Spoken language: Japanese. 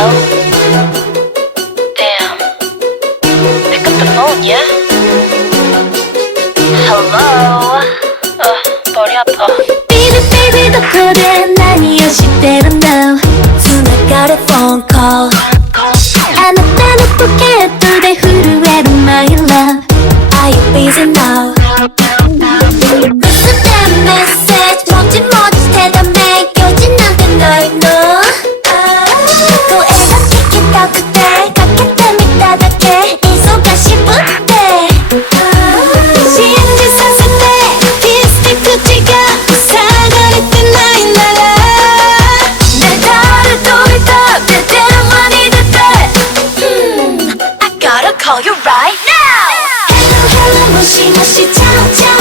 Damn. Pick up the phone, yeah? Hello? 머리 아파. Baby baby どこで何をしてるの繋がるフォンコールあなたのポケットで震える My love Are you busy now? Listen that message もちもち手だめ用事なんてないの声が聞きたくてかけてみただけ忙しぶって信じさせてキスで口が塞がれてないならね誰といたって電話に出てI gotta call you right now Hello hello もしもしちゃうちゃう